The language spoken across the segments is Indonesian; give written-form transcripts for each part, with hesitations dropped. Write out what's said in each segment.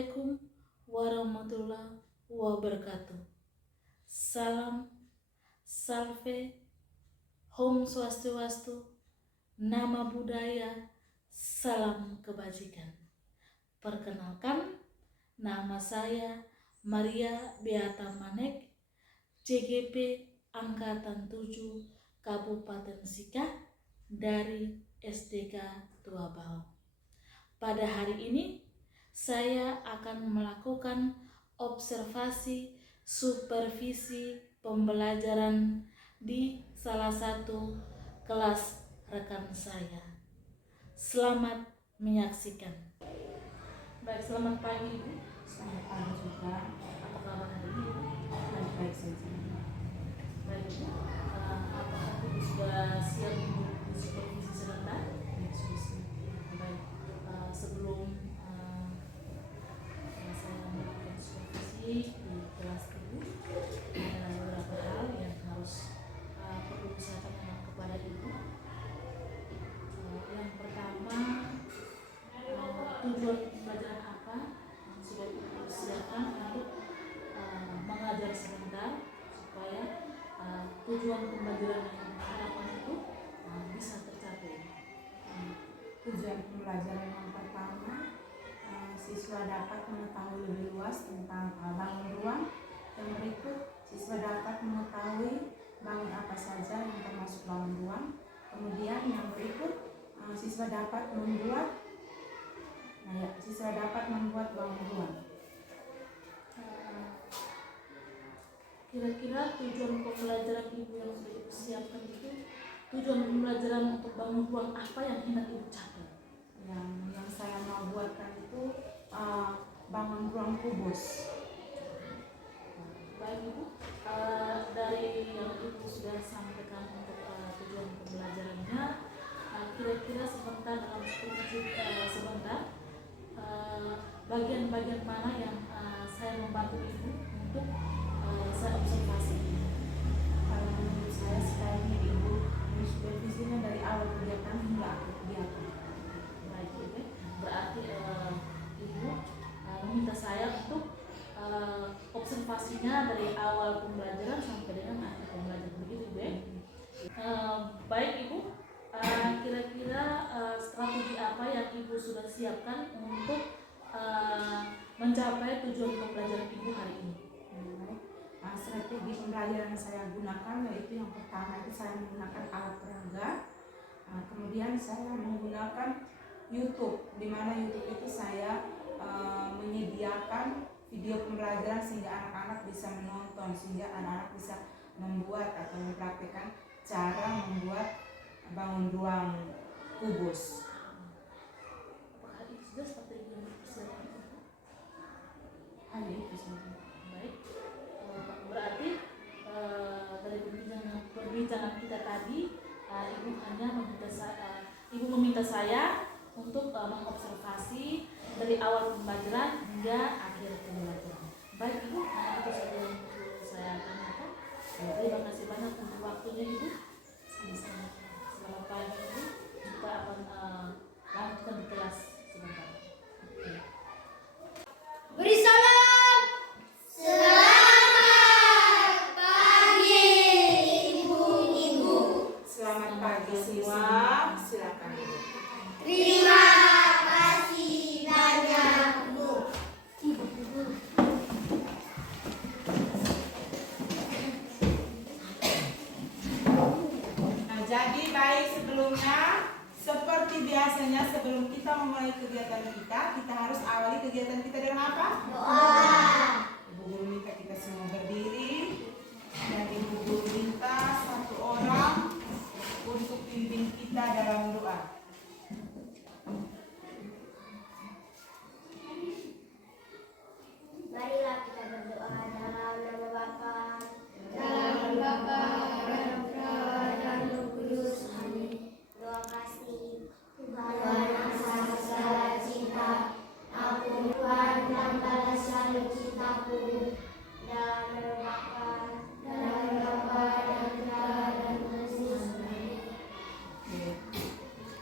Assalamualaikum warahmatullahi wabarakatuh. Salam, salve, Om Swastiastu, nama budaya, salam kebajikan. Perkenalkan, nama saya Maria Beata Manek, CGP Angkatan 7 Kabupaten Sika dari SDK Tua Bau. Pada hari ini saya akan melakukan observasi supervisi pembelajaran di salah satu kelas rekan saya. Selamat menyaksikan. Baik, selamat pagi Ibu. Selamat pagi juga. Apa kabar hari ini? Baik-baik saja. Baik Ibu. Apakah Ibu sudah siap untuk supervisi sebentar? Baik. Sebelum saya melakukan supervisi di kelas Ibu, ada beberapa hal yang harus perlu saya tanyakan kepada Ibu. Yang pertama, tujuan pembelajaran apa yang sudah Ibu siapkan untuk mengajar sebentar supaya tujuan pembelajaran yang diharapkan itu bisa tercapai. Tujuan pembelajaran yang pertama, siswa dapat mengetahui lebih luas tentang bangun ruang. Yang berikut, siswa dapat mengetahui bangun apa saja yang termasuk bangun ruang. Kemudian yang berikut, siswa dapat membuat bangun ruang. Kira-kira tujuan pembelajaran Ibu yang sudah Ibu siapkan itu, tujuan pembelajaran untuk bangun ruang apa yang hendak Ibu capai? Yang saya mau buatkan itu bangun ruang kubus. Baik Ibu, dari yang Ibu sudah sampaikan untuk tujuan pembelajarannya, kira-kira sebentar dalam sebentar bagian-bagian mana yang saya membantu Ibu untuk saya observasi? Kalau menurut saya sebaiknya Ibu supervisinya dari awal kegiatan hingga akhir kegiatan. Baik Ibu, berarti Ibu meminta saya untuk observasinya dari awal pembelajaran sampai dengan akhir pembelajaran, begitu Ibu ya? Baik Ibu, kira-kira strategi apa yang Ibu sudah siapkan untuk mencapai tujuan pembelajaran Ibu hari ini? Strategi pembelajaran yang saya gunakan yaitu yang pertama itu saya menggunakan alat peraga. Kemudian saya menggunakan YouTube, di mana YouTube itu saya menyediakan video pembelajaran sehingga anak-anak bisa menonton, sehingga anak-anak bisa membuat atau mempraktikkan cara membuat bangun ruang kubus. Apakah itu sudah strategi yang dipersiapkan? Hanya itu saja. Baik, berarti dari perbincangan kita tadi, Ibu meminta saya untuk mengobservasi dari awal pembelajaran hingga akhir pembelajaran. Baik Ibu, itu saja yang perlu saya tanyakan. Terima kasih banyak untuk waktunya Ibu. Sama-sama. Selamat pagi Ibu. Kita akan lanjutkan di kelas sebentar. Beri salam. Selamat pagi ibu-ibu. Selamat pagi semua. Silakan. Terima kasih banyak Bu. Jadi baik, sebelumnya seperti biasanya sebelum kita memulai kegiatan kita harus awali kegiatan kita dengan apa? Doa. Ibu guru minta kita semua berdiri dan ibu guru minta satu orang untuk pimpin kita dalam doa. Marilah kita berdoa dalam nama Bapa, dalam nama Bapa, dalam Putra, dan Roh Kudus. Amin. Doa kasih Tuhan yang Maha Segala Cinta, ampun Tuhan dan balas selalu cintaku. Dalam nama Bapa, dalam nama Bapa, dan Putra, dan Roh Kudus. Amin.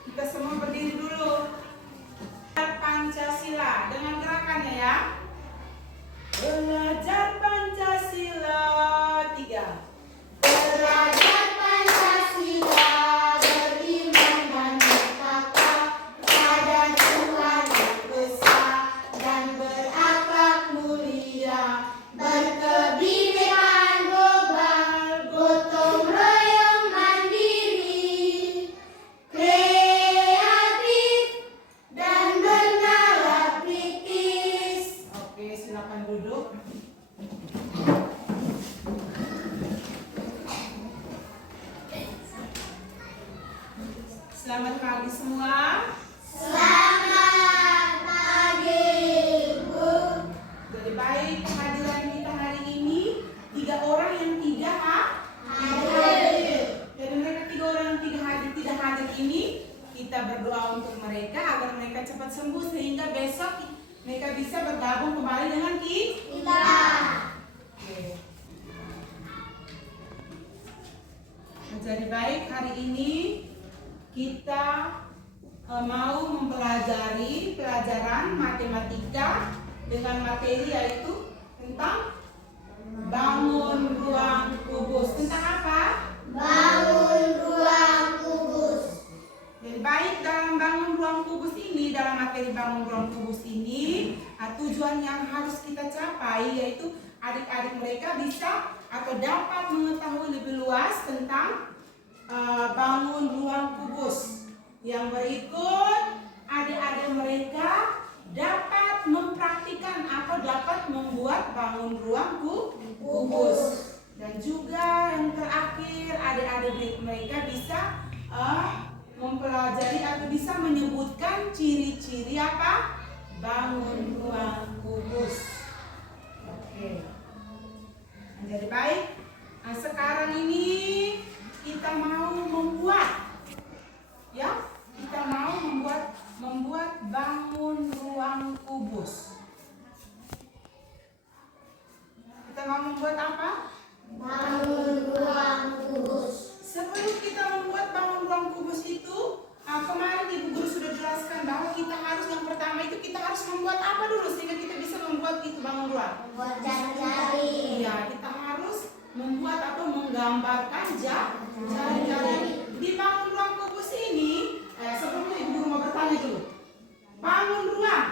Kita Selamat pagi semua. Selamat pagi, Bu. Jadi baik kehadiran kita hari ini 3 orang yang tidak hadir. Jadi mereka 3 orang yang tidak hadir ini kita berdoa untuk mereka agar mereka cepat sembuh sehingga besok mereka bisa bergabung kembali dengan kita. Oke. Jadi baik hari ini kita mau mempelajari pelajaran matematika dengan materi yaitu tentang bangun ruang kubus. Tentang apa? Bangun ruang kubus. Jadi baik dalam bangun ruang kubus ini, dalam materi bangun ruang kubus ini, tujuan yang harus kita capai yaitu adik-adik mereka bisa atau dapat mengetahui lebih luas tentang bangun ruang kubus. Yang berikut, adik-adik mereka dapat mempraktikkan atau dapat membuat bangun ruang kubus. Dan juga yang terakhir, adik-adik mereka bisa mempelajari atau bisa menyebutkan ciri-ciri apa? Bangun ruang kubus. Oke. Jadi baik. Nah, sekarang ini kita mau membuat bangun ruang kubus. Kita mau membuat apa? Bangun ruang kubus. Sebelum kita membuat bangun ruang kubus itu, kemarin Ibu Guru sudah jelaskan bahwa kita harus yang pertama itu kita harus membuat apa dulu sehingga kita bisa membuat itu bangun ruang. Membuat jari-jari. Iya, kita harus membuat atau menggambarkan jari-jari. Di bangun ruang kubus ini, sebelumnya Ibu Guru mau bertanya dulu. Bangun ruang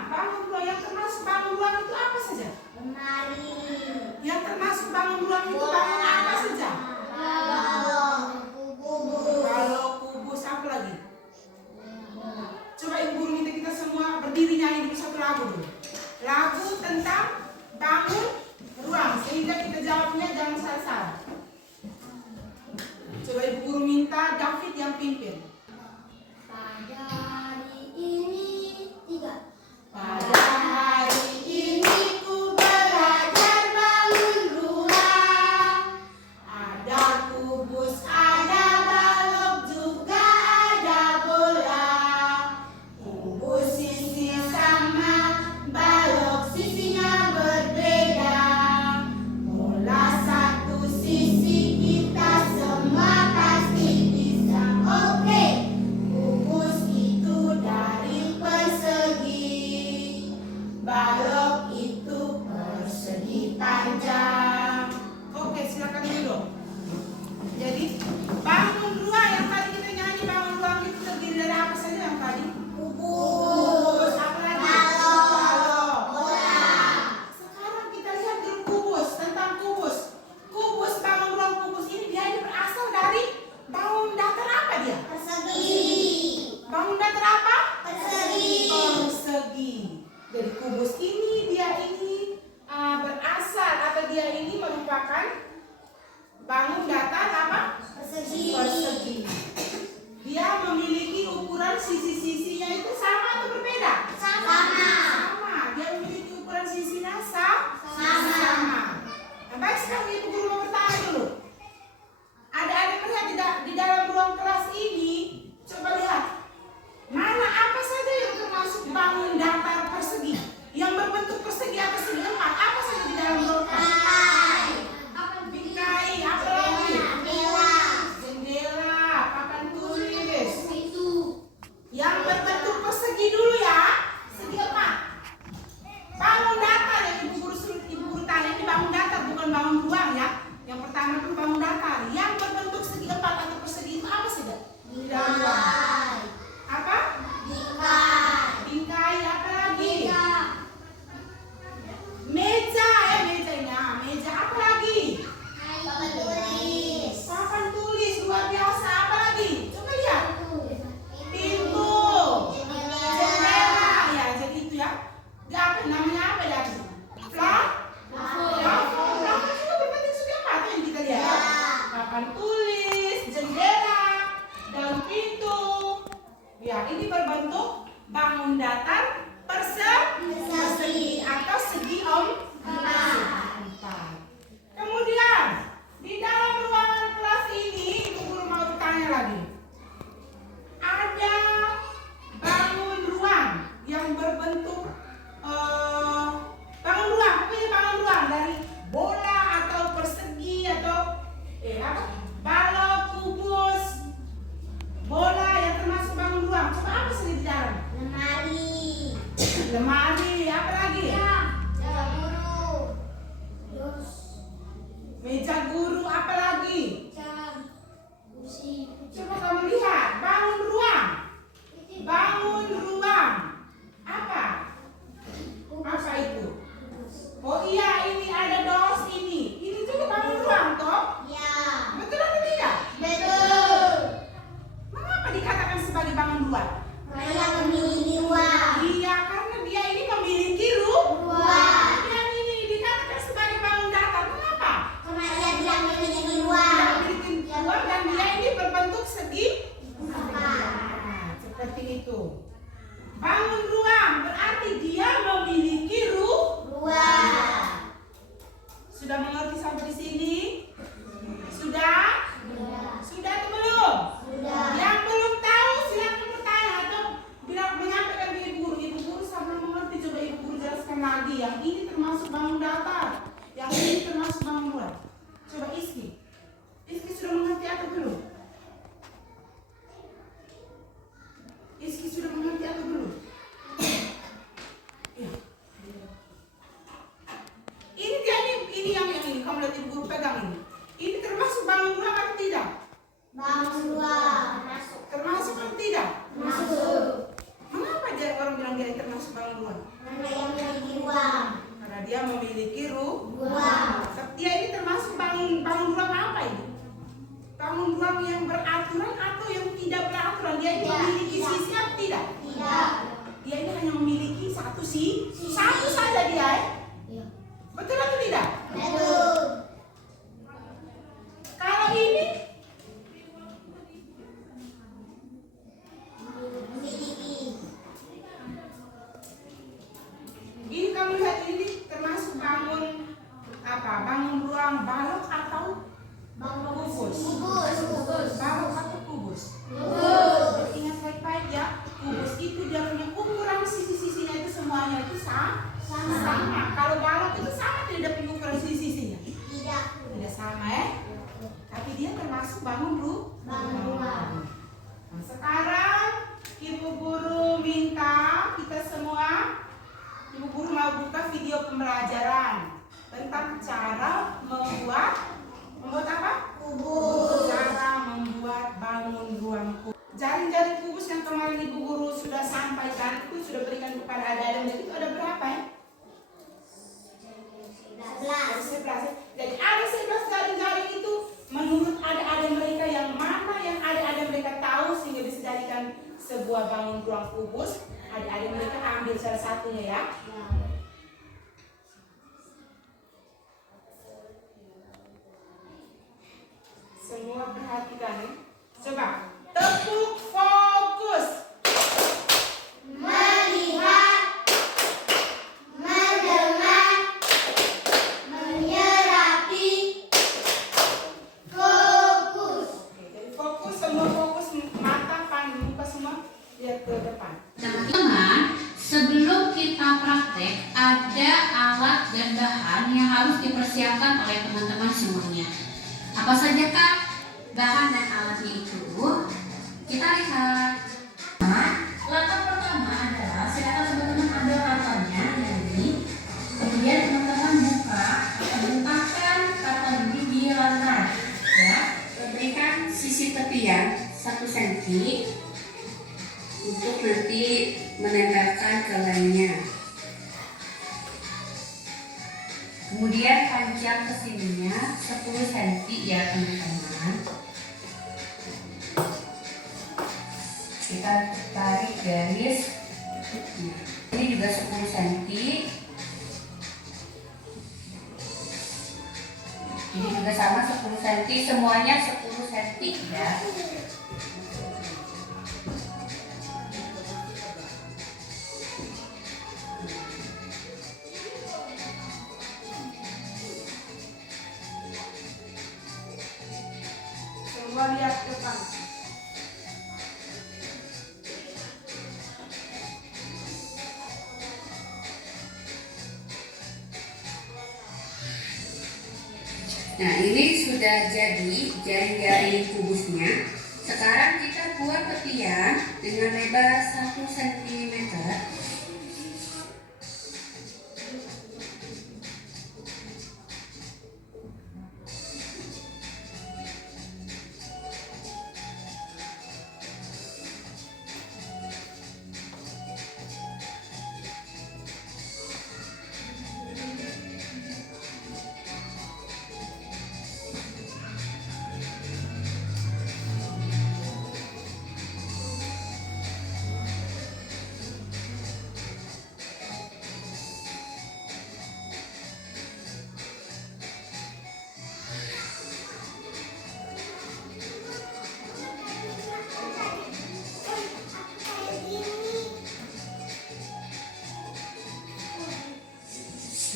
yang termasuk bangun ruang itu apa saja? Lemari. Yang termasuk bangun ruang itu bangun apa saja? Balok. Kubus. Kalau kubus apa lagi? Coba Ibu Guru minta kita semua berdiri nyanyi dulu satu lagu dulu. Lagu tentang bangun ruang sehingga kita jawabnya jangan salah-salah. Coba Ibu Guru minta David yang pimpin. Pada hari ini 3. Pada hari ini ku belajar bangun ruang. Ada kubus, ada balok, juga ada bola. Kubus sisi sama, balok sisinya berbeda. Bola satu sisi kita semua pasti bisa. Oke, kubus itu dari persegi, balok itu persegi panjang. Oke, silakan dulu. Jadi bangun ruang yang tadi kita nyanyi, bangun ruang itu terdiri dari apa saja yang tadi? Kubus, apa lagi? Balok, bola. Sekarang kita lihat dulu kubus, tentang kubus. Kubus, bangun ruang kubus ini dia berasal dari bangun datar apa dia? Persegi. Bangun datar apa? Persegi. Persegi. Jadi kubus ini berasal atau dia ini merupakan bangun datar apa? Persegi. Persegi. Dia memiliki ukuran sisi-sisinya itu sama atau berbeda? Sama. Sama. Dia memiliki ukuran sisinya Sama. Nah, baik sekarang Ibu Guru mau bertanya dulu. Ada melihat di dalam ruang kelas ini, coba lihat. Mana apa saja yang termasuk bangun datar persegi? Yang berbentuk persegi atau segi empat, apa saja di dalam ruang kelas? Bingkai, apa lagi? Jendela, papan tulis. Itu. Yang Ya, ini berbentuk bangun datar persegi atau segi empat. Kemudian di dalam ruangan kelas ini, Ibu Guru mau bertanya lagi. Ada bangun ruang yang berbentuk bangun ruang dari bola atau persegi atau balok, kubus, bola yang termasuk bangun ruang. Coba apa sih di dalam? Lemari, apa lagi? Meja guru, apa lagi? Coba kamu lihat, bangun ruang. Bangun ruang. Apa? Apa itu? Oh iya, ini ada dos ini. Ini juga bangun ruang, toh? Betul atau tidak? Mengapa dikatakan sebagai bangun ruang? Iya, karena dia ini memiliki ruang. Yang ini dikatakan sebagai bangun datar. Mengapa? Dia memiliki ruang dan dia ini berbentuk segi empat. Seperti itu. Bangun ruang berarti dia memiliki ruang. Sudah mengerti sampai di sini? Sudah? Sudah atau belum? Yang belum tahu silakan bertanya atau bilang menyampaikan ke ibu guru. Ibu guru sampai mengerti, coba ibu guru jelaskan lagi. Yang ini termasuk bangun datar, yang ini termasuk bangun ruang. Coba Iski sudah mengerti atau belum? Iski sudah mengerti atau belum? Ya. Ini dia ini yang ini kamu lihat ibu guru pegang ini. Ini termasuk bangun ruang atau tidak? Termasuk atau tidak? Mengapa orang bilang dia termasuk bangun ruang? Karena dia memiliki ruang. Dia ini termasuk bangun ruang apa ini? Bangun ruang yang beraturan atau yang tidak beraturan? Dia ini memiliki sisi atau tidak? Dia ini hanya memiliki satu saja dia. Betul atau tidak? Kalau ini kamu lihat ini termasuk bangun apa? Bangun ruang balok atau kubus? Balok atau kubus? Ingat baik-baik ya. Kubus itu dia punya ukuran sisi-sisinya itu semuanya itu sama. Kalau balok itu sama tidak punya ukuran sisi-sisinya? Tidak sama ya. Tapi dia termasuk bangun ruang. Nah, sekarang ibu guru minta kita semua, ibu guru mau buka video pembelajaran tentang cara membuat apa? Kubus. Cara membuat bangun ruang kubus. Jaring-jaring kubus yang kemarin ibu guru sudah sampaikan itu sudah berikan kepada adik-adik itu ada berapa ya? 11. Jadi ada 11 jaring-jaring itu menurut adik-adik mereka yang mana yang adik-adik mereka tahu sehingga bisa dijadikan sebuah bangun ruang kubus. Adik-adik mereka ambil salah satunya ya. Semua perhatikan ya. Coba tepuk fokus. Melihat, mendengar, menyerapi, fokus. Jadi fokus, semua fokus, mata, pandang, muka semua lihat ke depan. Teman-teman, sebelum kita praktek, ada alat dan bahan yang harus dipersiapkan oleh teman-teman semuanya. Apa saja kak bahan dan alatnya itu? Kita lihat. Langkah pertama adalah silakan teman-teman ambil kartonnya yang ini. Kemudian teman-teman bentangkan karton ini di lantai. Ya, berikan sisi tepian 1 cm untuk nanti menempelkan ke lainnya. Kemudian panjang kesininya 10 cm ya teman-teman. Kita tarik garis. Nah, ini juga 10 cm. Ini juga sama 10 cm. Semuanya 10 cm ya. Nah, ini sudah jadi jaring-jaring kubusnya. Sekarang kita buat tepian dengan lebar 1 cm.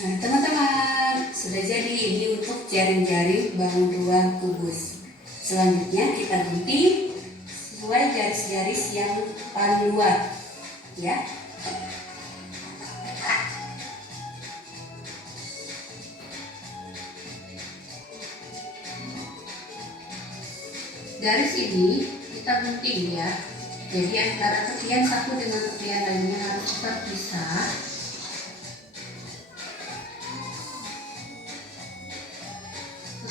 Nah, teman-teman, sudah jadi ini untuk jaring-jaring bangun ruang kubus. Selanjutnya kita gunting sesuai garis-garis yang paling luar, ya. Garis ini kita gunting ya. Jadi antara tepian satu dengan tepian lainnya harus terpisah.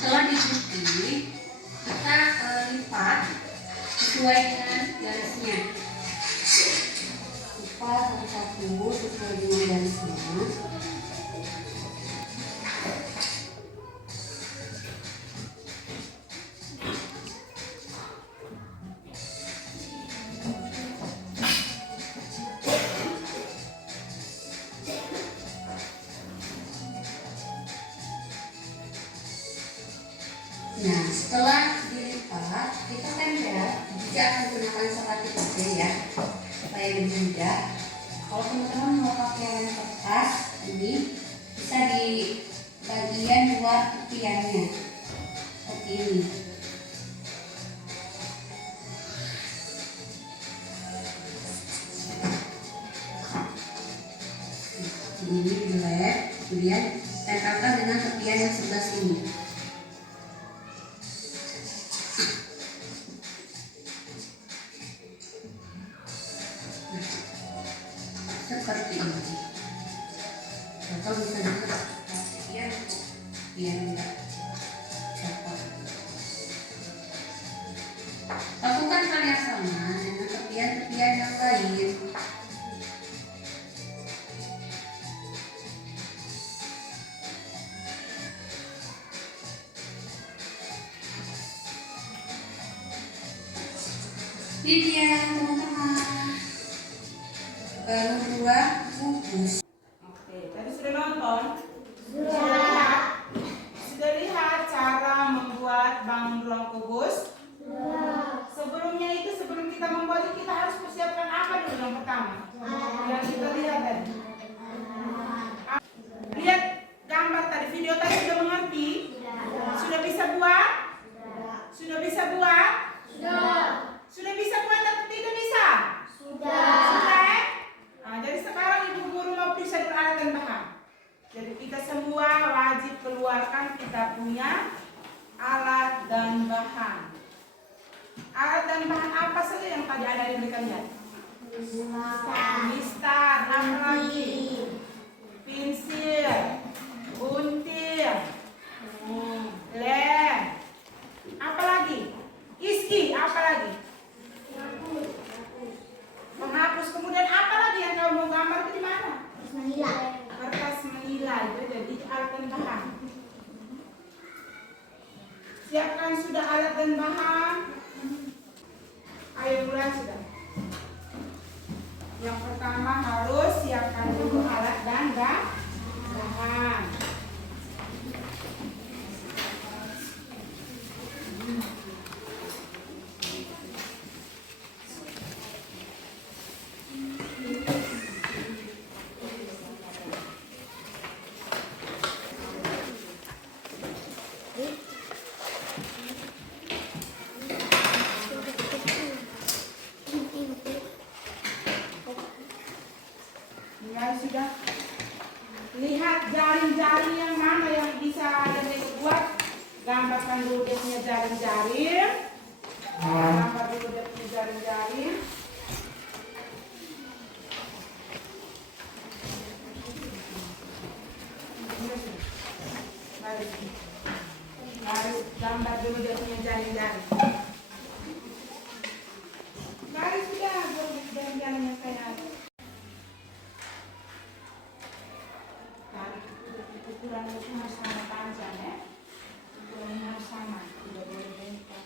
Setelah digunting, kita lipat sesuai dengan garisnya. Lipat satu-satu sesuai dengan garisnya. Nah, setelah dilipat, kita tempel. Jika akan gunakan sepatu pakai ya, supaya lebih mudah. Kalau teman-teman mau pakai lem kertas, ini bisa di bagian luar tepiannya, seperti ini. Ini dilem, kemudian tempelkan dengan tepian yang sebelah sini. Seperti ini. Atau bisa juga biar enggak copot. Lakukan hal yang sama dengan tepian-tepian yang lain. Ini dia teman-teman, bangun ruang kubus. Oke, tadi sudah nonton? Sudah. Sudah lihat cara membuat bangun ruang kubus? Sebelumnya itu, sebelum kita membuat kita harus persiapkan apa dulu yang pertama? Yang kita lihat tadi. Lihat gambar tadi, video tadi sudah mengerti? Sudah bisa buat? Sudah bisa buat? Sudah bisa buat atau tidak bisa? Sudah. Nah, jadi sekarang ibu guru mau periksa dulu alat dan bahan. Jadi kita semua wajib keluarkan kita punya alat dan bahan. Alat dan bahan apa saja yang tadi ada di belakang lihat? Mistar, apa lagi? Pensil, gunting, lem, apa lagi? Iski, apa lagi? Penghapus. Kemudian apa lagi yang kamu mau gambar itu di mana? Kertas menilai. Itu jadi alat dan bahan. Siapkan sudah alat dan bahan. Ayo mulai sudah. Yang pertama harus siapkan dulu alat dan bahan. Ya sudah. Lihat jaring-jaring yang mana yang bisa ada buat Gambarkan dulu dia punya jaring-jaring. Gambar dulu dia punya jaring-jaring. Garis gambar dulu dia punya jaring-jaring. Garis sudah jaring-jaring yang saya ada. Tarik itu ukuran itu harus sama panjang ya. Ukurannya harus sama, tidak boleh bengkok.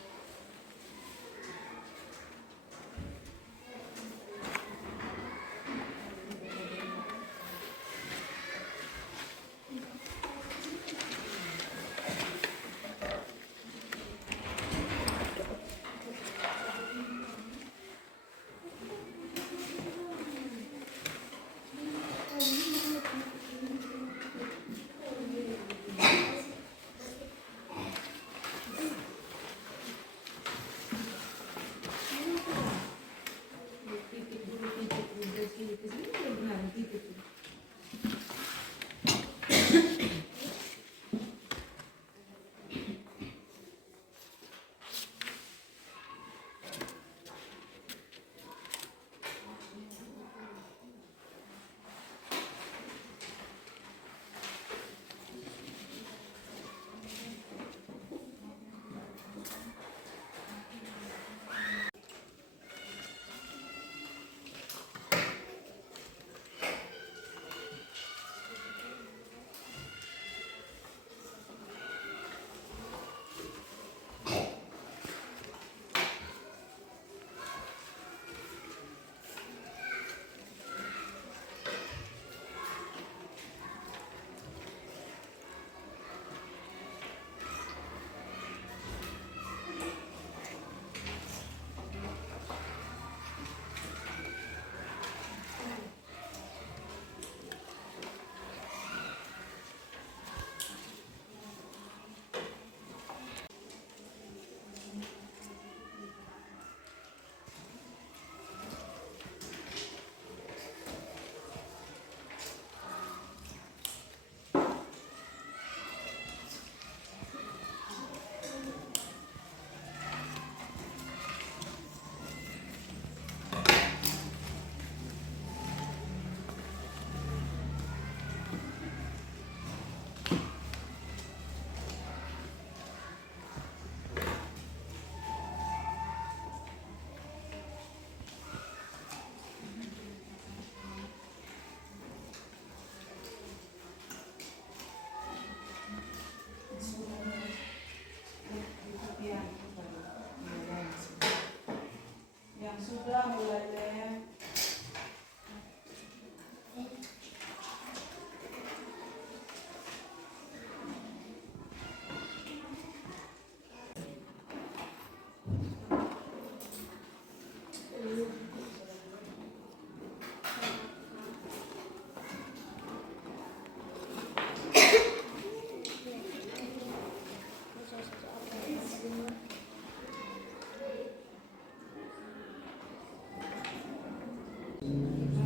Sudah mulai lem.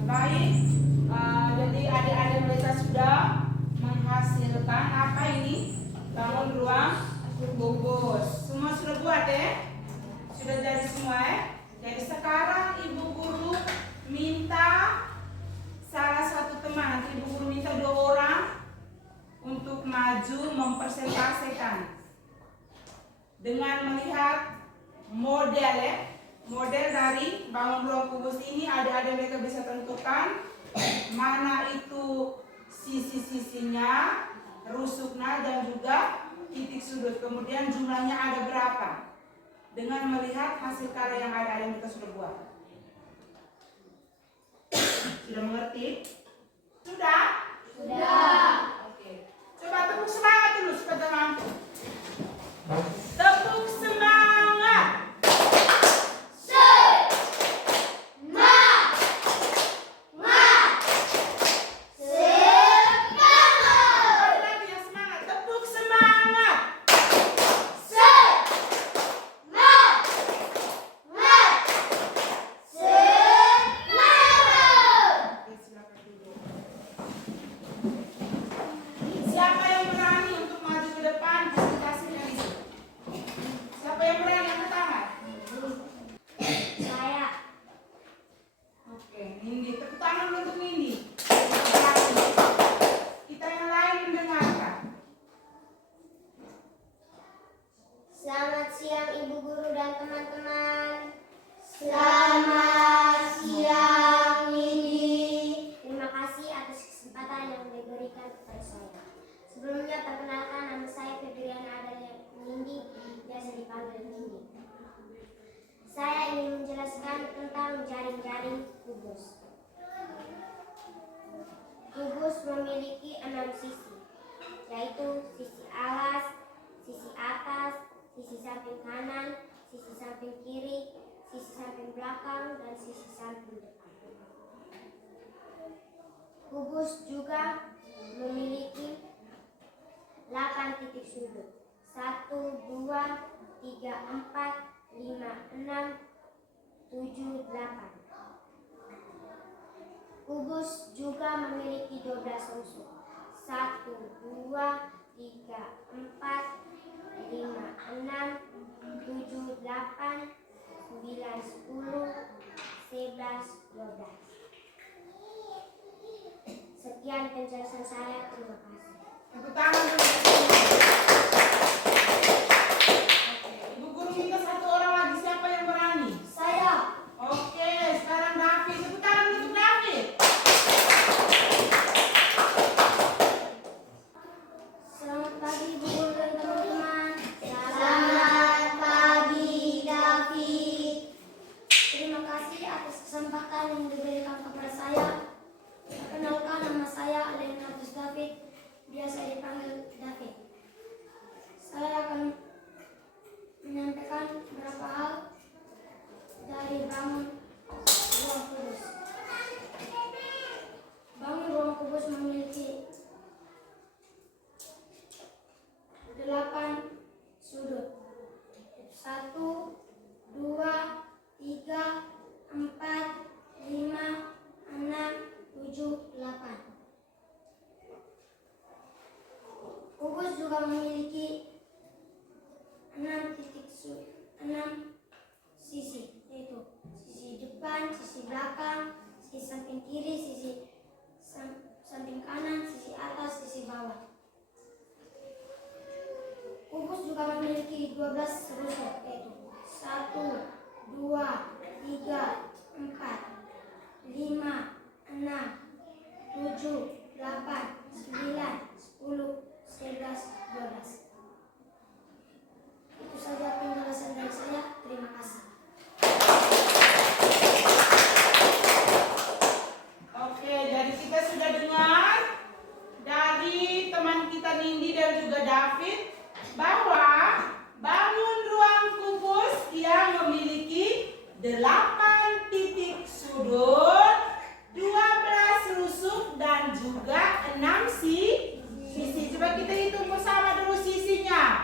Baik, jadi adik-adik mereka sudah menghasilkan apa ini? Bangun ruang bungkus. Semua sudah buat ya? Sudah jadi semua ya? Jadi sekarang ibu guru minta salah satu teman, nanti ibu guru minta 2 orang untuk maju mempresentasikan dengan melihat model ya. Model dari bangun ruang kubus ini adik-adik mereka bisa tentukan mana itu sisi-sisinya, rusuknya dan juga titik sudut. Kemudian jumlahnya ada berapa? Dengan melihat hasil karya yang adik-adik mereka sudah buat. Sudah mengerti? Sudah? Sudah. Oke. Coba tepuk semangat dulu supaya teman. Tepuk semangat. kubus. Kubus memiliki 6 sisi, yaitu sisi alas, sisi atas, sisi samping kanan, sisi samping kiri, sisi samping belakang, dan sisi samping depan. Kubus juga memiliki 8 titik sudut. 1, 2, 3, 4, 5, 6, 7, 8. Kubus juga memiliki 12 rusuk. 1, 2, 3, 4, 5, 6, 7, 8, 9, 10, 11, 12. Sekian penjelasan saya. Terima kasih. Tepuk tangan dulu. Ibu guru minta satu orang lagi, siapa yang berani? Saya. Oke, sekarang David. Tepuk tangan untuk David. Selamat pagi Ibu Guru dan teman-teman. Selamat pagi David. Terima kasih atas kesempatan yang diberikan kepada saya. Perkenalkan, nama saya Alenatus David, biasa dipanggil David. Saya akan menyampaikan beberapa hal dari bangun ruang kubus. Bangun ruang kubus memiliki 8 sudut. 1, 2, 3, 4, 5, 6, 7, 8. Kubus juga memiliki 6 sisi, yaitu sisi depan, sisi belakang, sisi samping kiri, sisi samping kanan, sisi atas, sisi bawah. Kubus juga memiliki 12 rusuk, yaitu 1, 2, 3, 4, 5, 6, 7, 8, 9, 10, 11, 12. Itu saja penjelasan dari saya. Terima kasih. Oke, jadi kita sudah dengar dari teman kita Nindi dan juga David bahwa bangun ruang kubus yang memiliki 8 titik sudut, 12 rusuk, dan juga 6 sisi. Coba kita hitung bersama dulu sisinya.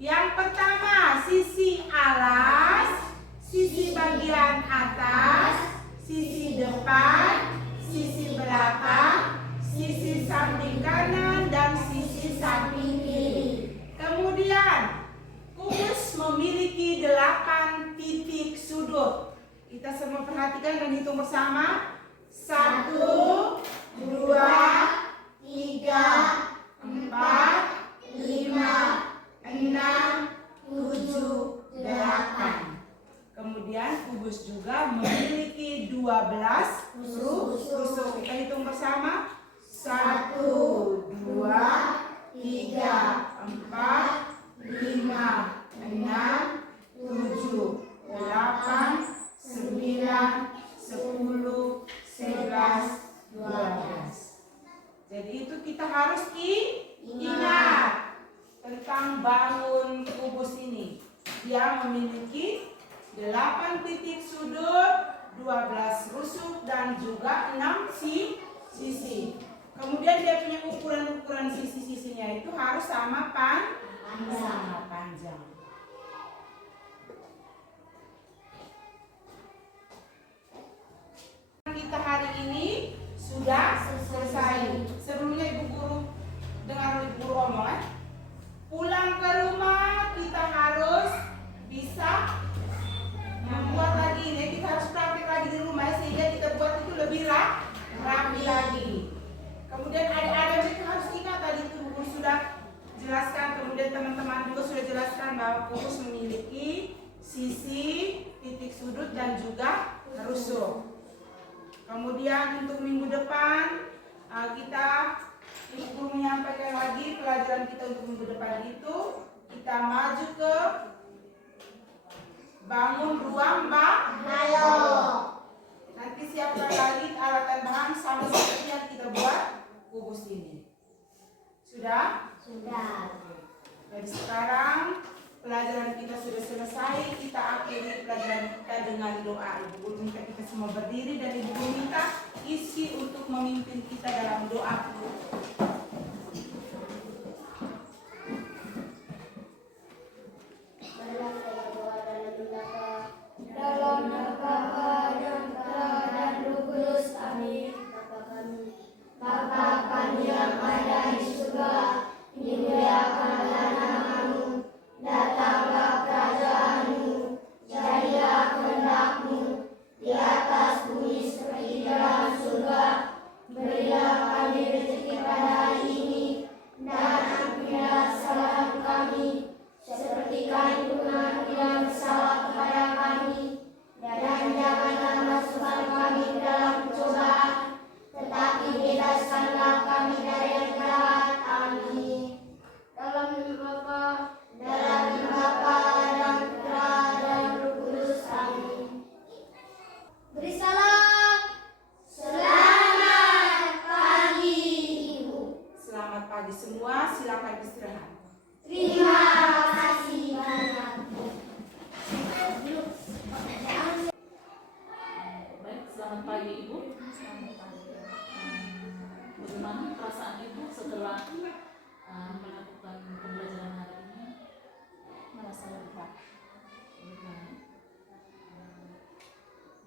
Yang pertama, sisi alas, sisi bagian atas, sisi depan, sisi belakang, sisi samping kanan, dan sisi samping kiri. Kemudian, kubus memiliki 8 titik sudut. Kita semua perhatikan dan hitung bersama. 1, 2, 3, 4, 5, 6, 7, 8. Kemudian kubus juga memiliki 12 rusuk. Kita hitung bersama. 1, 2, 3, 4, 5, 6, 7, 8, 9, 10, 11, 12. Jadi itu kita harus ingat tentang bangun kubus ini. Dia memiliki 8 titik sudut, 12 rusuk, dan juga 6 sisi. Kemudian dia punya ukuran-ukuran sisi-sisinya itu harus sama panjang. Kita hari ini sudah selesai. Sebelumnya Ibu Guru dengar Ibu Guru ngomong, pulang ke rumah kita harus bisa membuat lagi ini. Kita harus praktik lagi di rumah sehingga kita buat itu lebih rapi lagi. Kemudian ada itu harus ingat tadi itu Ibu Guru sudah jelaskan. Kemudian teman-teman juga sudah jelaskan bahwa kubus memiliki sisi, titik sudut, dan juga rusuk. Kemudian untuk minggu depan kita Ibu Guru menyampaikan lagi pelajaran kita untuk minggu depan itu kita maju ke bangun ruang balok. Nanti siapkan dengan doa. Ibu minta kita semua berdiri dan Ibu minta isi untuk memimpin kita dalam doa. Dalam nama Bapa dan Putra dan Roh Kudus. Amin. Bapa kami yang ada di surga, dimuliakanlah namamu, datanglah kerajaanmu, jadilah kehendak-mu di atas bumi seperti dalam surga. Berilah kami rezeki pada hari ini, dan ampunilah kesalahan kami, seperti kami pun mengampuni yang bersalah kepada kami. Dan janganlah masukkan kami ke dalam pencobaan, tetapi bebaskanlah kami dari yang jahat. Amin. Dalam nama Bapa dan Putra dan Roh Kudus. Amin. Beri salam. Selamat pagi, Ibu. Selamat pagi semua, silakan istirahat. Terima kasih banyak. Baik, selamat pagi Ibu. Bagaimana perasaan Ibu setelah melakukan pembelajaran hari ini? Merasa lega.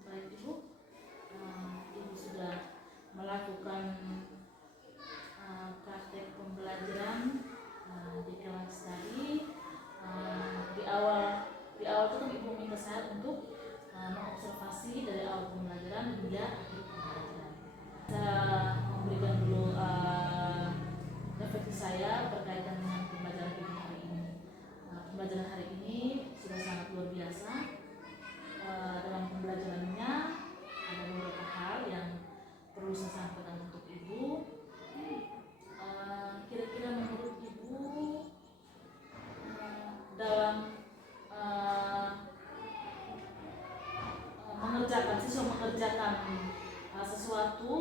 Baik Ibu, Ibu sudah melakukan praktek pembelajaran di kelas tadi. Di awal itu kan Ibu minta saya untuk mengobservasi dari awal pembelajaran hingga akhir pembelajaran. Saya memberikan dulu refleksi saya berkaitan dengan pembelajaran Ibu hari ini. Pembelajaran hari ini sudah sangat luar biasa. Dalam pembelajarannya ada beberapa hal yang perlu saya sampaikan untuk Ibu. Kira-kira menurut Ibu dalam mengerjakan sesuatu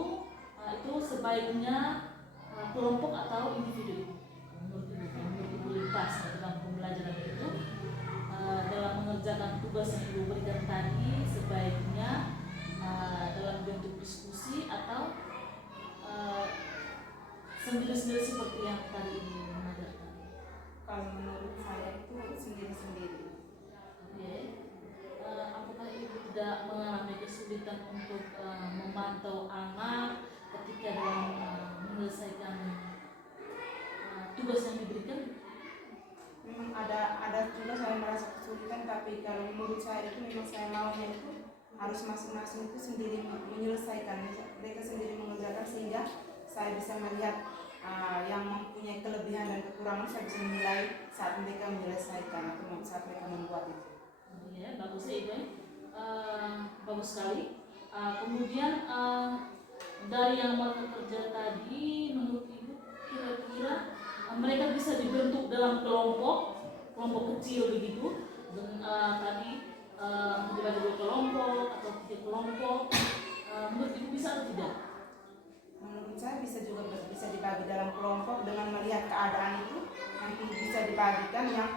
itu sebaiknya kelompok atau individu? Menurut Ibu lintas dalam pembelajaran itu, dalam mengerjakan tugas yang Ibu berikan tadi sebaiknya dalam bentuk diskusi atau sendiri-sendiri seperti yang tadi Ibu mengajarkan? Kalau menurut saya itu sendiri-sendiri. Oke. Apakah Ibu tidak mengalami kesulitan untuk memantau anak ketika dalam menyelesaikan tugas yang diberikan? Memang ada juga saya merasa kesulitan, tapi kalau menurut saya itu memang saya maunya itu harus masing-masing itu sendiri menyelesaikan, mereka sendiri mengerjakan, sehingga saya bisa melihat yang mempunyai kelebihan dan kekurangan, saya bisa menilai saat mereka menyelesaikan atau saat mereka membuat itu. Ya, bagus ya Ibu. Bagus sekali. Kemudian dari yang mereka kerja tadi, menurut Ibu kira-kira mereka bisa dibentuk dalam kelompok kecil begitu, dan tadi dibagi dua kelompok atau 3 kelompok. Menurut Ibu bisa atau tidak? Menurut saya bisa dibagi dalam kelompok dengan melihat keadaan itu, nanti bisa dibagikan yang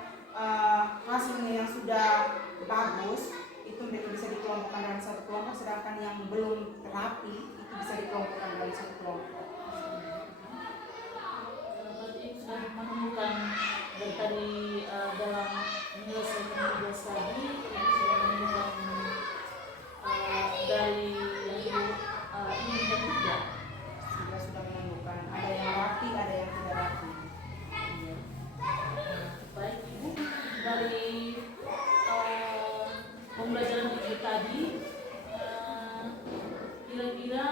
hasilnya yang sudah bagus itu mereka bisa dikelompokkan dalam satu kelompok, sedangkan yang belum rapi itu bisa dikelompokkan dalam satu kelompok. Berarti Ibu sudah menemukan dari tadi dalam menyelesaikan tugas tadi, Ibu sudah menemukan dari yang Ibu inginkan tidak? Sudah menemukan ada yang rapi, ada yang tidak rapi. Iya. Baik Ibu, dari pembelajaran Ibu tadi, kira-kira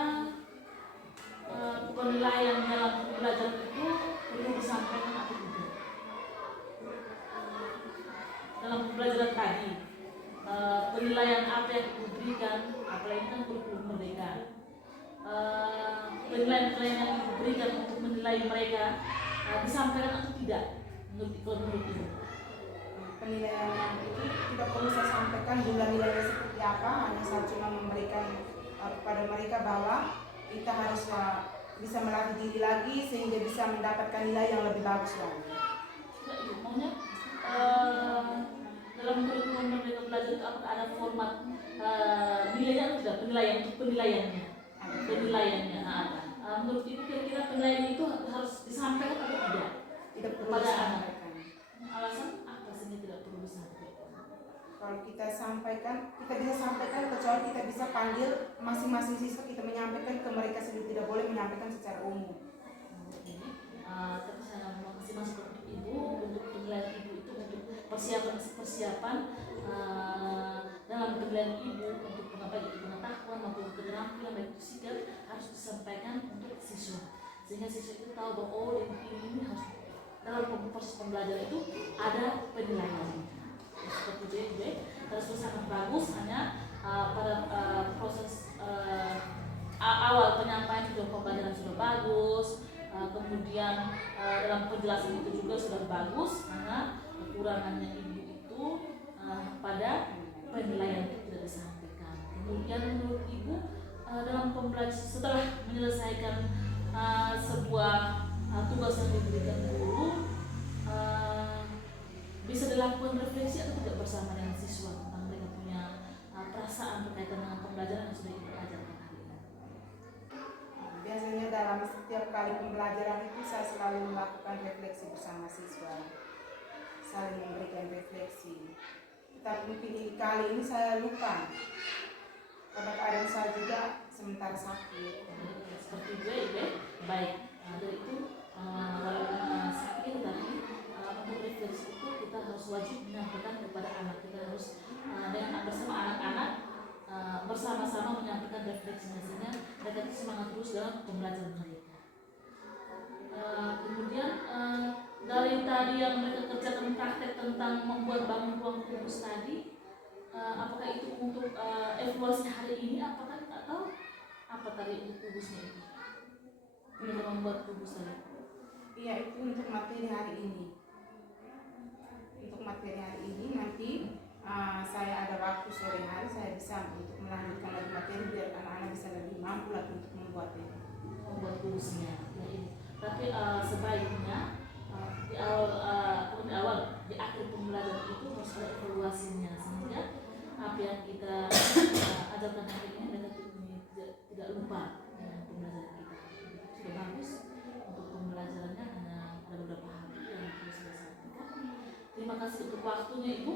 penilaian dalam pembelajaran itu perlu disampaikan atau tidak? Dalam pembelajaran tadi, penilaian apa yang Ibu berikan, apalagi kan kurikulum merdeka. Penilaian yang Ibu berikan untuk menilai mereka disampaikan atau tidak menurut Ibu? Penilaian itu tidak perlu saya sampaikan jumlah nilainya seperti apa, hanya saya cuma memberikan kepada mereka bahwa kita harus bisa melatih diri lagi sehingga bisa mendapatkan nilai yang lebih bagus lagi. Tidak Ibu, maunya dalam kurikulum Merdeka Belajar itu apakah ada format nilainya atau tidak, penilaian untuk penilaiannya? Penilaiannya ada. Menurut Ibu kira-kira penilaian itu harus disampaikan atau tidak? Tidak perlu Kepada anak. disampaikan. Alasan apa sehingga tidak perlu disampaikan? Kalau kita sampaikan, kita bisa sampaikan kecuali kita bisa panggil masing-masing siswa, kita menyampaikan ke mereka sendiri, tidak boleh menyampaikan secara umum. Tapi saya masih masuk untuk Ibu, untuk penilaian Ibu itu untuk persiapan dalam penilaian Ibu untuk pengetahuan maupun keterampilan baik fisikal harus disampaikan untuk siswa, sehingga siswa itu tahu bahwa oh ini harus dalam proses pembelajaran itu ada penilaian. Seperti itu, terus sangat bagus hanya pada proses awal penyampaian video pembelajaran sudah bagus, kemudian dalam penjelasan itu juga sudah bagus, karena kekurangannya Ibu itu pada penilaian itu tidak disampaikan. Kemudian menurut Ibu dalam pembelajaran setelah menyelesaikan sebuah tugas yang diberikan guru, bisa dilakukan refleksi atau tidak bersama dengan siswa tentang mereka punya perasaan berkaitan dengan pembelajaran yang sudah Ibu ajarkan hari ini? Biasanya dalam setiap kali pembelajaran itu saya selalu melakukan refleksi bersama siswa, saling memberikan refleksi. Tapi mungkin kali ini saya lupa, pada keadaan saya juga sementara sakit. Seperti itu, baik. Dari itu walaupun sakit tapi untuk refleksi itu kita harus wajib menyampaikan kepada anak. Kita harus dengan bersama anak-anak bersama-sama menyampaikan refleksinya sehingga mereka itu semangat terus dalam pembelajaran mereka. Kemudian dari tadi yang mereka kerjakan praktek tentang membuat bangun ruang kubus tadi, apakah itu untuk evaluasi hari ini apakah atau apa tadi untuk kubusnya itu? Untuk membuat kubus tadi? Iya, itu untuk materi hari ini. Untuk materi hari ini nanti saya ada waktu sore hari, saya bisa untuk melanjutkan lagi materi biar anak-anak bisa lebih mampu lagi untuk membuatnya. Membuat kubusnya. Ya, ini. Tapi sebaiknya di akhir pembelajaran itu harus ada evaluasinya sehingga apa yang kita ajarkan hari ini mereka tidak lupa dengan pembelajaran kita. Sudah bagus untuk pembelajarannya, hanya ada beberapa hal yang perlu saya sampaikan. Terima kasih untuk waktunya Ibu.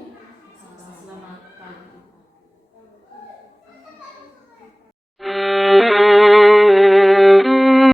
Selamat pagi.